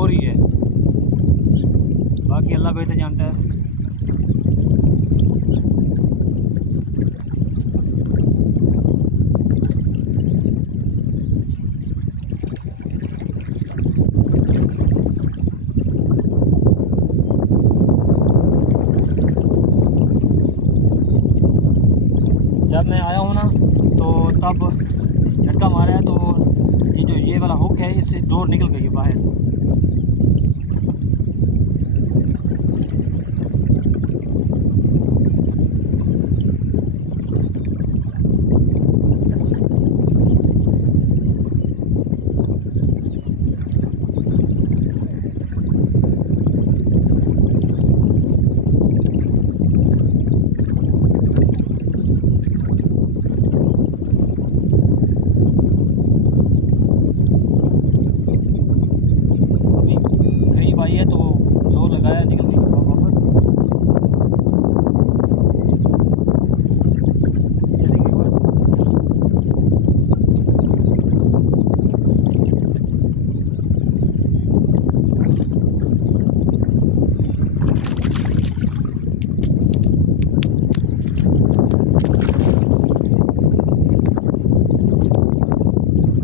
मोरी है, बाकी अल्लाह बेहतर जानता है। जब मैं आया हूँ ना तो तब झटका मारा है, तो ये वाला हुक है, इससे डोर निकल गई है बाहर। आई है तो जोर लगाया, निकल गई वापस। ये देखिए बस,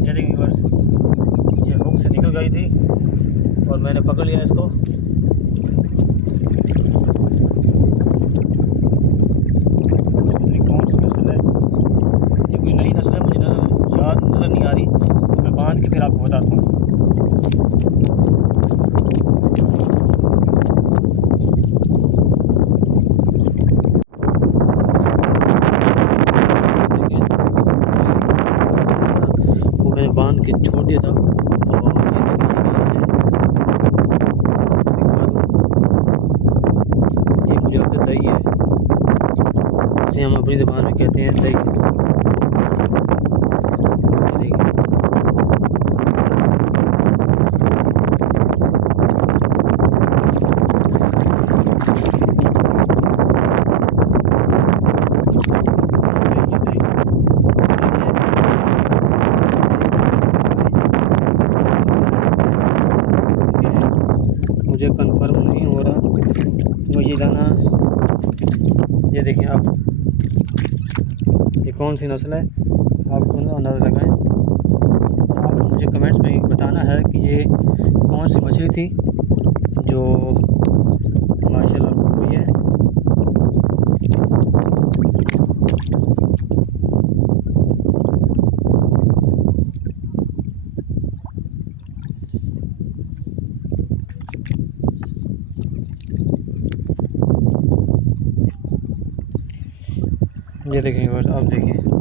ये देखिए बस, ये हुक से निकल गई थी और मैंने पकड़ लिया इसको। अपनी कौन सी नस्ल है, ये कोई नई नस्ल है, मुझे नज़र नहीं आ रही, तो मैं बांध के फिर आपको बताता हूँ। वो मैंने बांध के छोड़ दिया था, और ये देखिए ये मुझे लगता है दही है, इसे हम अपनी ज़बान में कहते हैं दही। ये देखिए, मुझे कंफर्म नहीं हो रहा तो ये दाना, ये देखें आप, ये कौन सी नस्ल है, आप खुद अंदाज़ा लगाएं। आपने मुझे कमेंट्स में बताना है कि ये कौन सी मछली थी जो माशाल्लाह हुई है। ये देखें बस, आप देखें।